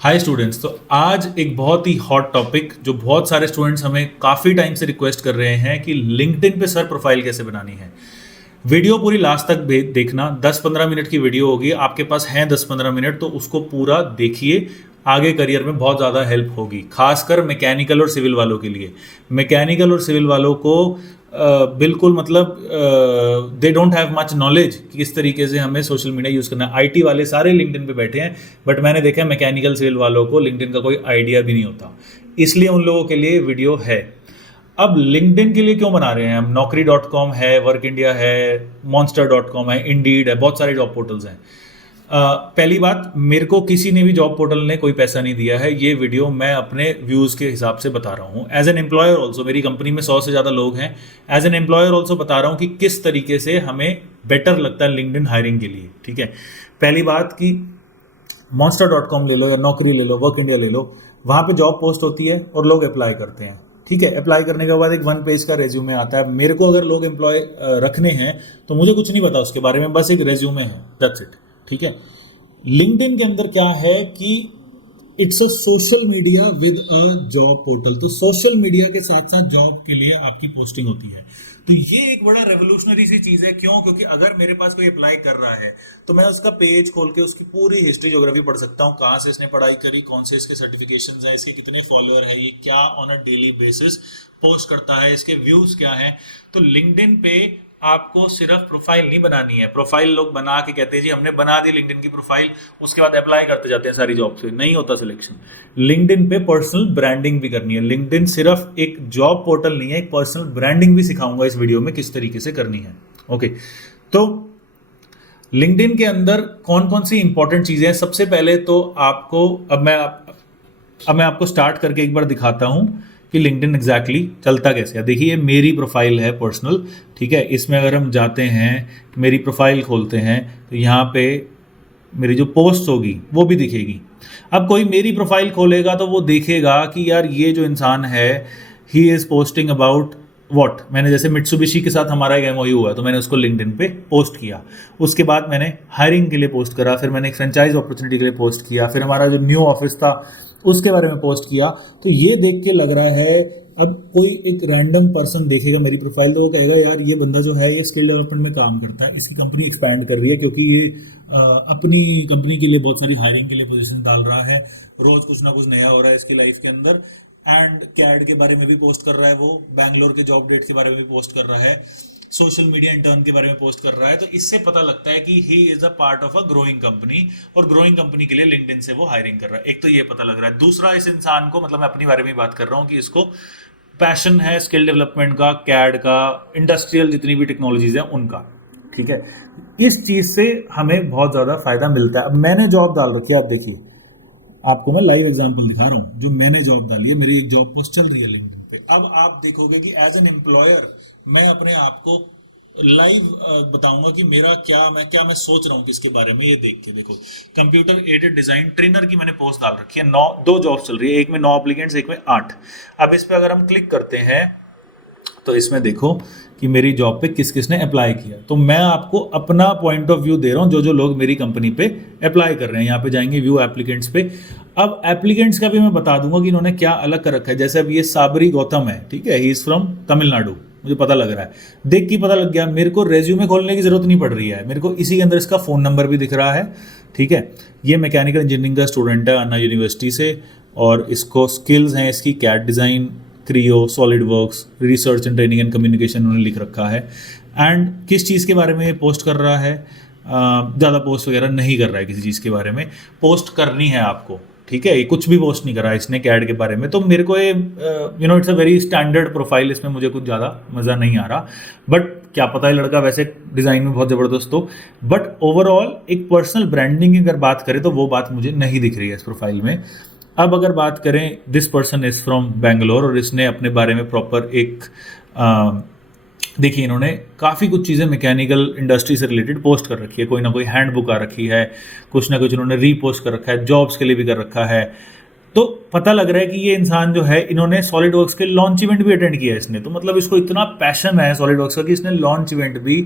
Hi students. तो आज एक बहुत ही हॉट टॉपिक जो बहुत सारे स्टूडेंट्स हमें काफ़ी टाइम से रिक्वेस्ट कर रहे हैं कि लिंक्डइन पे सर प्रोफाइल कैसे बनानी है। वीडियो पूरी लास्ट तक देखना। 10-15 मिनट की वीडियो होगी, आपके पास है 10-15 मिनट तो उसको पूरा देखिए। आगे करियर में बहुत ज़्यादा हेल्प होगी, खासकर मैकेनिकल और सिविल वालों के लिए। मैकेनिकल और सिविल वालों को बिल्कुल मतलब they don't have much knowledge कि किस तरीके से हमें सोशल मीडिया यूज़ करना है। आईटी वाले सारे लिंक्डइन पे बैठे हैं, बट मैंने देखा है मैकेनिकल सिविल वालों को लिंक्डइन का कोई आइडिया भी नहीं होता। इसलिए उन लोगों के लिए वीडियो है। अब लिंक्डइन के लिए क्यों बना रहे हैं हम? Naukri.com है, वर्क इंडिया है, monster.com है, इंडीड है, बहुत सारे जॉब पोर्टल्स हैं। पहली बात, मेरे को किसी ने भी जॉब पोर्टल ने कोई पैसा नहीं दिया है। ये वीडियो मैं अपने व्यूज़ के हिसाब से बता रहा हूँ। एज एन एम्प्लॉयर ऑल्सो, मेरी कंपनी में 100 से ज़्यादा लोग हैं। एज एन एम्प्लॉयर ऑल्सो बता रहा हूँ कि किस तरीके से हमें बेटर लगता है लिंक्डइन हायरिंग के लिए। ठीक है, पहली बात कि monster.com ले लो या नौकरी ले लो, वर्क इंडिया ले लो, वहाँ पे जॉब पोस्ट होती है और लोग अप्लाई करते हैं। ठीक है, अप्लाई करने के बाद एक 1 पेज का रेज्यूमे आता है। मेरे को अगर लोग एम्प्लॉय रखने हैं तो मुझे कुछ नहीं पता उसके बारे में, बस एक रेज्यूमे है, दैट्स इट। ठीक है, लिंक्डइन के अंदर क्या है कि it's a social media with a job portal. तो सोशल मीडिया के साथ साथ जॉब के लिए आपकी पोस्टिंग होती है। तो ये एक बड़ा रेवोल्यूशनरी सी चीज है। क्यों? क्योंकि अगर मेरे पास कोई अप्लाई कर रहा है तो मैं उसका पेज खोल के उसकी पूरी हिस्ट्री ज्योग्राफी पढ़ सकता हूँ। कहाँ से इसने पढ़ाई करी, कौन से इसके सर्टिफिकेशंस हैं, इसके कितने फॉलोअर है, ये क्या on a daily basis post करता है, इसके व्यूज क्या हैं। तो लिंक्डइन पे आपको सिर्फ प्रोफाइल नहीं बनानी है। प्रोफाइल लोग बना के कहते हैं जी हमने बना दी लिंक्डइन की प्रोफाइल, उसके बाद अप्लाई करते जाते हैं सारी जॉब से, नहीं होता सिलेक्शन। लिंक्डइन पे पर्सनल ब्रांडिंग भी करनी है। लिंक्डइन सिर्फ एक जॉब पोर्टल नहीं है, एक पर्सनल ब्रांडिंग भी सिखाऊंगा इस वीडियो में किस तरीके से करनी है। ओके, तो लिंक्डइन के अंदर कौन कौन सी इंपॉर्टेंट चीजें हैं? सबसे पहले तो आपको अब मैं आपको स्टार्ट करके एक बार दिखाता हूं कि लिंक्डइन एग्जैक्टली चलता कैसे है। देखिए, ये मेरी प्रोफाइल है पर्सनल। ठीक है, इसमें अगर हम जाते हैं, मेरी प्रोफाइल खोलते हैं, तो यहाँ पे मेरी जो पोस्ट होगी वो भी दिखेगी। अब कोई मेरी प्रोफाइल खोलेगा तो वो देखेगा कि यार ये जो इंसान है, he is posting about what. मैंने जैसे मिट्सुबिशी के साथ हमारा एक एमओयू हुआ तो मैंने उसको लिंक्डइन पे पोस्ट किया। उसके बाद मैंने हायरिंग के लिए पोस्ट करा, फिर मैंने एक फ्रेंचाइज अपॉर्चुनिटी के लिए पोस्ट किया, फिर हमारा जो न्यू ऑफिस था उसके बारे में पोस्ट किया। तो ये देख के लग रहा है, अब कोई एक रैंडम पर्सन देखेगा मेरी प्रोफाइल तो वो कहेगा यार ये बंदा जो है ये स्किल डेवलपमेंट में काम करता है, इसकी कंपनी एक्सपैंड कर रही है क्योंकि ये अपनी कंपनी के लिए बहुत सारी हायरिंग के लिए पोजीशन डाल रहा है, रोज कुछ ना कुछ नया हो रहा है इसकी लाइफ के अंदर। एंड कैड के बारे में भी पोस्ट कर रहा है, वो बैंगलोर के जॉब डेट के बारे में भी पोस्ट कर रहा है, सोशल मीडिया इंटर्न के बारे में पोस्ट कर रहा है। तो इससे पता लगता है कि he is a part of a growing company, और ग्रोइंग कंपनी के लिए लिंक्डइन से वो हायरिंग कर रहा है। एक तो ये पता लग रहा है। दूसरा, इस इंसान को, मतलब मैं अपनी बारे में बात कर रहा हूँ, कि इसको पैशन है स्किल डेवलपमेंट का, कैड का, इंडस्ट्रियल जितनी भी टेक्नोलॉजीज हैं उनका। ठीक है, इस चीज से हमें बहुत ज्यादा फायदा मिलता है। अब मैंने जॉब डाल रखी है, आप देखिए, आपको मैं लाइव एग्जांपल दिखा रहा हूं जो मैंने जॉब डाली है। मेरी एक जॉब पोस्ट चल रही है लिंक्डइन पे। अब आप देखोगे कि एज एन एम्प्लॉयर मैं अपने आप को लाइव बताऊंगा कि मैं सोच रहा हूँ किसके बारे में। ये देख के देखो, कंप्यूटर एडेड डिजाइन ट्रेनर की मैंने पोस्ट डाल रखी है। 2 जॉब चल रही है, एक में 9 एप्लीकेंट्स, एक में 8। अब इस पे अगर हम क्लिक करते हैं तो इसमें देखो कि मेरी जॉब पे किस किस ने अप्लाई किया। तो मैं आपको अपना पॉइंट ऑफ व्यू दे रहा हूँ, जो जो लोग मेरी कंपनी पे अप्लाई कर रहे हैं। यहाँ पे जाएंगे व्यू एप्लीकेंट्स पे। अब एप्लीकेंट्स का भी मैं बता दूंगा कि इन्होंने क्या अलग कर रखा है। जैसे अब ये साबरी गौतम है, ठीक है, ही इज फ्रॉम तमिलनाडु, मुझे पता लग रहा है, देख के पता लग गया। मेरे को रेज्यूमे खोलने की जरूरत नहीं पड़ रही है, मेरे को इसी के अंदर इसका फ़ोन नंबर भी दिख रहा है। ठीक है, ये मैकेनिकल इंजीनियरिंग का स्टूडेंट है अन्ना यूनिवर्सिटी से, और इसको स्किल्स हैं इसकी CAD design, Creo, SolidWorks, research and training and communication उन्होंने लिख रखा है। एंड किस चीज़ के बारे में पोस्ट कर रहा है? ज़्यादा पोस्ट वगैरह नहीं कर रहा है किसी चीज़ के बारे में। पोस्ट करनी है आपको, ठीक है, ये कुछ भी पोस्ट नहीं करा इसने कैड के बारे में। तो मेरे को ये it's a very standard profile, इसमें मुझे कुछ ज़्यादा मज़ा नहीं आ रहा। बट क्या पता है लड़का वैसे डिज़ाइन में बहुत ज़बरदस्त हो। बट ओवरऑल एक पर्सनल ब्रांडिंग की अगर बात करें तो वो बात मुझे नहीं दिख रही है इस प्रोफाइल में। अब अगर बात करें, this person is from Bangalore, और इसने अपने बारे में प्रॉपर एक देखिए, इन्होंने काफ़ी कुछ चीज़ें मैकेनिकल इंडस्ट्री से रिलेटेड पोस्ट कर रखी है। कोई ना कोई हैंडबुक आ रखी है, कुछ ना कुछ इन्होंने रीपोस्ट कर रखा है, जॉब्स के लिए भी कर रखा है। तो पता लग रहा है कि ये इंसान जो है, इन्होंने सॉलिड वर्क्स के लॉन्च इवेंट भी अटेंड किया है इसने। तो मतलब इसको इतना पैशन है सॉलिड वर्क्स का कि इसने लॉन्च इवेंट भी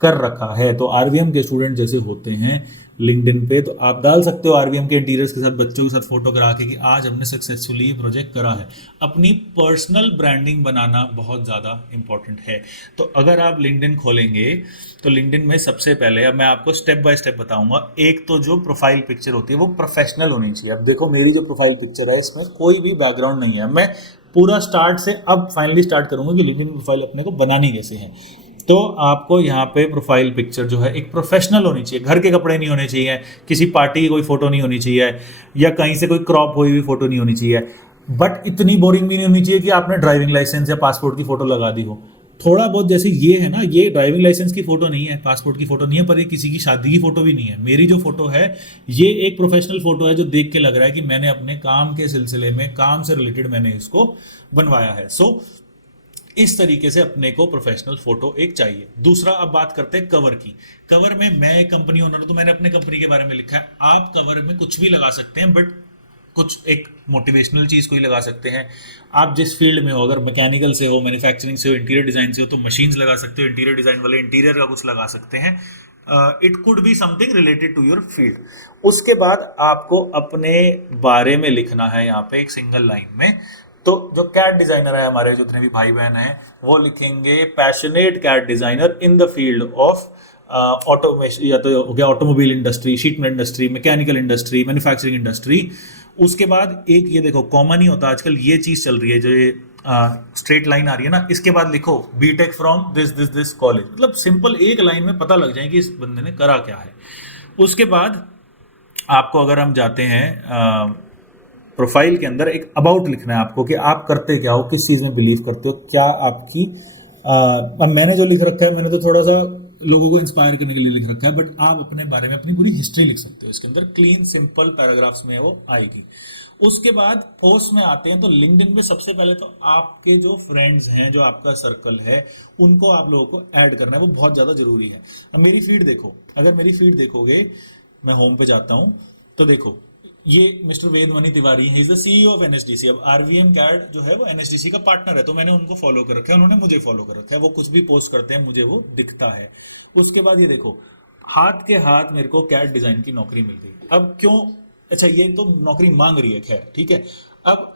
कर रखा है। तो आरवीएम के स्टूडेंट जैसे होते हैं लिंक्डइन पे, तो आप डाल सकते हो आरवीएम के इंटीरियर्स के साथ बच्चों के साथ फोटो करा के कि आज हमने सक्सेसफुली ये प्रोजेक्ट करा है। अपनी पर्सनल ब्रांडिंग बनाना बहुत ज़्यादा इंपॉर्टेंट है। तो अगर आप लिंक्डइन खोलेंगे तो लिंक्डइन में सबसे पहले, अब मैं आपको स्टेप बाय स्टेप बताऊंगा, एक तो जो प्रोफाइल पिक्चर होती है वो प्रोफेशनल होनी चाहिए। अब देखो मेरी जो प्रोफाइल पिक्चर है इसमें कोई भी बैकग्राउंड नहीं है। मैं पूरा स्टार्ट से अब फाइनली स्टार्ट करूंगा कि लिंक्डइन प्रोफाइल अपने को बनानी कैसे है। तो आपको यहाँ पे प्रोफाइल पिक्चर जो है एक प्रोफेशनल होनी चाहिए। घर के कपड़े नहीं होने चाहिए, किसी पार्टी की कोई फोटो नहीं होनी चाहिए, या कहीं से कोई क्रॉप हुई हुई फोटो नहीं होनी चाहिए। बट इतनी बोरिंग भी नहीं होनी चाहिए कि आपने ड्राइविंग लाइसेंस या पासपोर्ट की फोटो लगा दी हो। थोड़ा बहुत, जैसे ये है ना, ये ड्राइविंग लाइसेंस की फोटो नहीं है, पासपोर्ट की फोटो नहीं है, पर ये किसी की शादी की फोटो भी नहीं है। मेरी जो फोटो है ये एक प्रोफेशनल फोटो है, जो देख के लग रहा है कि मैंने अपने काम के सिलसिले में, काम से रिलेटेड मैंने इसको बनवाया है। सो इस तरीके से अपने को प्रोफेशनल फोटो एक चाहिए। दूसरा, अब बात करते हैं कवर की। कवर में मैं एक कंपनी ओनर हूं तो मैंने अपने कंपनी के बारे में लिखा है। आप कवर में कुछ भी लगा सकते हैं, बट कुछ एक मोटिवेशनल चीज कोई लगा सकते हैं। आप जिस फील्ड में हो, अगर मैकेनिकल से हो, मैन्युफैक्चरिंग से हो, इंटीरियर डिजाइन से हो, तो मशीन्स लगा सकते हो। इंटीरियर डिजाइन वाले इंटीरियर का कुछ लगा सकते हैं। It could be something related to your field. उसके बाद आपको अपने बारे में लिखना है यहाँ पे एक सिंगल लाइन में। तो जो कैड डिजाइनर है हमारे, जितने भी भाई बहन हैं, वो लिखेंगे passionate CAD designer in the field of automation, या तो हो गया automobile industry, sheet metal industry, mechanical industry, manufacturing industry. उसके बाद एक ये देखो कॉमन ही होता है आजकल, ये चीज चल रही है, जो ये स्ट्रेट लाइन आ रही है ना, इसके बाद लिखो B Tech from this this this college. मतलब सिंपल एक लाइन में पता लग जाए कि इस बंदे ने करा क्या है। उसके बाद आपको, अगर हम जाते हैं प्रोफाइल के अंदर, एक अबाउट लिखना है आपको कि आप करते क्या हो, किस चीज़ में बिलीव करते हो, क्या आपकी अब मैंने जो लिख रखा है, मैंने तो थोड़ा सा लोगों को इंस्पायर करने के लिए लिख रखा है, बट आप अपने बारे में अपनी पूरी हिस्ट्री लिख सकते हो इसके अंदर। क्लीन सिंपल पैराग्राफ्स में वो आएगी। उसके बाद पोस्ट में आते हैं, तो लिंक्डइन पे सबसे पहले तो आपके जो फ्रेंड्स हैं, जो आपका सर्कल है, उनको आप लोगों को ऐड करना है, वो बहुत ज़्यादा जरूरी है। अब मेरी फीड देखो, अगर मेरी फीड देखोगे, मैं होम पे जाता हूँ तो देखो ये मिस्टर वेदमणि तिवारी है, is the CEO of NSDC. अब आरवीएम कैड जो है वो एनएसडीसी का पार्टनर है, तो मैंने उनको फॉलो कर रखा है, उन्होंने मुझे फॉलो कर रखा है। वो कुछ भी पोस्ट करते हैं मुझे वो दिखता है। उसके बाद ये देखो, हाथ के हाथ मेरे को कैड डिजाइन की नौकरी मिल गई। अब क्यों, अच्छा ये तो नौकरी मांग रही है, खैर ठीक है। अब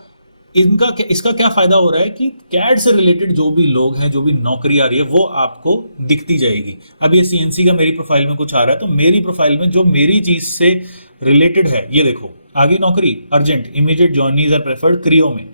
इसका क्या फायदा हो रहा है कि कैड से रिलेटेड जो भी लोग हैं, जो भी नौकरी आ रही है, वो आपको दिखती जाएगी। अब ये सीएनसी का मेरी प्रोफाइल में कुछ आ रहा है, तो मेरी प्रोफाइल में जो मेरी चीज से रिलेटेड है, ये देखो आगे नौकरी urgent, immediate joinees are preferred क्रियो में।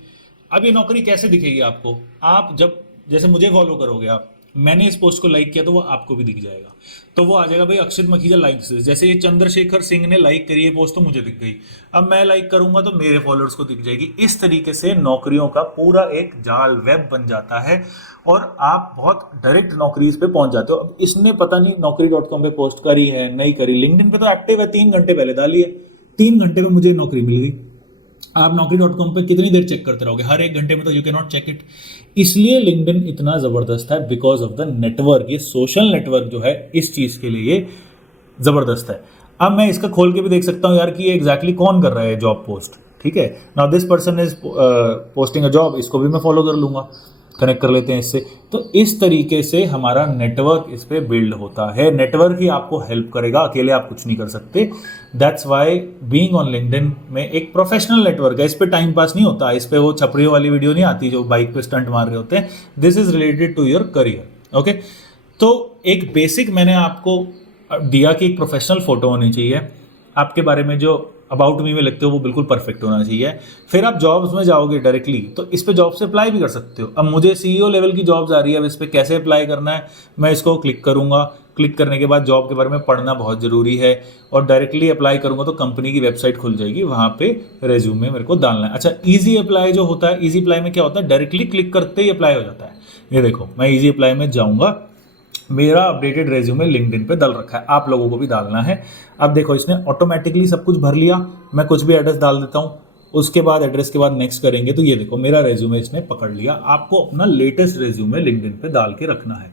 अब ये नौकरी कैसे दिखेगी आपको, आप जब जैसे मुझे फॉलो करोगे, आप मैंने इस पोस्ट को लाइक किया तो वो आपको भी दिख जाएगा। तो वो आ जाएगा भाई अक्षित मखीजा लाइक, जैसे ये चंद्रशेखर सिंह ने लाइक करी है पोस्ट तो मुझे दिख गई, अब मैं लाइक करूंगा तो मेरे फॉलोअर्स को दिख जाएगी। इस तरीके से नौकरियों का पूरा एक जाल वेब बन जाता है और आप बहुत डायरेक्ट नौकरीज पे पहुंच जाते हो। अब इसने पता नहीं naukri.com पे पोस्ट करी है नहीं करी, लिंक्डइन पे तो एक्टिव है, 3 घंटे पहले डाली है, 3 घंटे में मुझे नौकरी मिल गई। आप naukri.com पे कितनी देर चेक करते रहोगे, हर एक घंटे में तो you can not check it. इसलिए लिंक्डइन इतना जबरदस्त है, बिकॉज ऑफ द नेटवर्क। ये सोशल नेटवर्क जो है इस चीज के लिए जबरदस्त है। अब मैं इसका खोल के भी देख सकता हूँ यार कि ये एग्जैक्टली कौन कर रहा है जॉब पोस्ट, ठीक है। Now this person is posting a job, इसको भी मैं फॉलो कर लूंगा, कनेक्ट कर लेते हैं इससे। तो इस तरीके से हमारा नेटवर्क इस पे बिल्ड होता है। नेटवर्क ही आपको हेल्प करेगा, अकेले आप कुछ नहीं कर सकते। That's why being on LinkedIn में एक प्रोफेशनल नेटवर्क है। इस पे टाइम पास नहीं होता, इस पे वो छपरियों वाली वीडियो नहीं आती जो बाइक पे स्टंट मार रहे होते हैं। This is related to your career, okay. तो एक बेसिक मैंने आपको दिया कि एक प्रोफेशनल फोटो होनी चाहिए, आपके बारे में जो अबाउट मी में लिखते हो वो बिल्कुल परफेक्ट होना चाहिए। फिर आप जॉब्स में जाओगे डायरेक्टली, तो इस पे जॉब से अप्लाई भी कर सकते हो। अब मुझे सीईओ लेवल की जॉब्स आ रही है, अब इस पे कैसे अप्लाई करना है, मैं इसको क्लिक करूंगा। क्लिक करने के बाद जॉब के बारे में पढ़ना बहुत ज़रूरी है, और डायरेक्टली अप्लाई करूंगा तो कंपनी की वेबसाइट खुल जाएगी, वहाँ पे रेज्यूमे मेरे को डालना है। अच्छा, ईजी अप्लाई जो होता है, ईजी अप्लाई में क्या होता है, डायरेक्टली क्लिक करते ही अप्लाई हो जाता है। ये देखो मैं ईजी अप्लाई में जाऊँगा, मेरा अपडेटेड रेज्यूमे लिंक्डइन पे डाल रखा है, आप लोगों को भी डालना है। अब देखो इसने ऑटोमेटिकली सब कुछ भर लिया, मैं कुछ भी एड्रेस डाल देता हूँ, उसके बाद एड्रेस के बाद नेक्स्ट करेंगे तो ये देखो मेरा रेज्यूमे इसने पकड़ लिया। आपको अपना लेटेस्ट रेज्यूमे लिंक्डइन पे डाल के रखना है,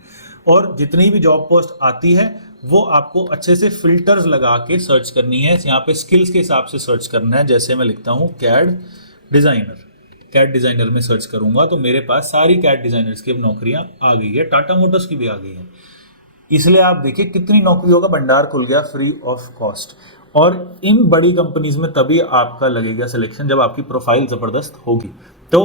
और जितनी भी जॉब पोस्ट आती है वो आपको अच्छे से फिल्टर्स लगा के सर्च करनी है। यहाँ पे स्किल्स के हिसाब से सर्च करना है। जैसे मैं लिखता हूँ कैड डिजाइनर, कैड डिजाइनर में सर्च करूंगा तो मेरे पास सारी कैड डिजाइनर्स की अब नौकरियां आ गई है, टाटा मोटर्स की भी आ गई है। इसलिए आप देखिए कितनी नौकरियों का भंडार खुल गया फ्री ऑफ कॉस्ट। और इन बड़ी कंपनीज में तभी आपका लगेगा सिलेक्शन जब आपकी प्रोफाइल ज़बरदस्त होगी। तो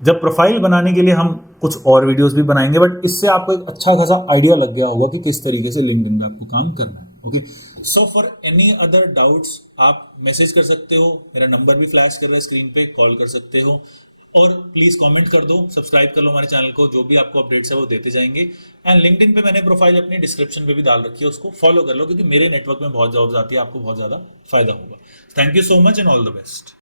जब प्रोफाइल बनाने के लिए हम कुछ और वीडियोस भी बनाएंगे, बट इससे आपको एक अच्छा खासा आइडिया लग गया होगा कि किस तरीके से लिंक्डइन में आपको काम करना है। Okay, so for any other doubts आप मैसेज कर सकते हो, मेरा नंबर भी फ्लैश कर रहा है स्क्रीन पे, कॉल कर सकते हो। और प्लीज कमेंट कर दो, सब्सक्राइब कर लो हमारे चैनल को, जो भी आपको अपडेट्स है वो देते जाएंगे। एंड लिंक्डइन पे मैंने प्रोफाइल अपनी डिस्क्रिप्शन पे भी डाल रखी है, उसको फॉलो कर लो, क्योंकि मेरे नेटवर्क में बहुत जॉब्स आती है, आपको बहुत ज़्यादा फायदा होगा। Thank you so much and all the best.